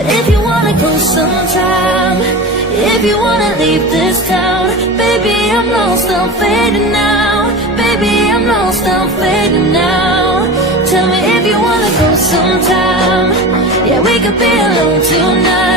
But if you wanna go sometime, if you wanna leave this town, baby, I'm lost, I'm fading now. Baby, I'm lost, I'm fading now. Tell me if you wanna go sometime. Yeah, we could be alone tonight.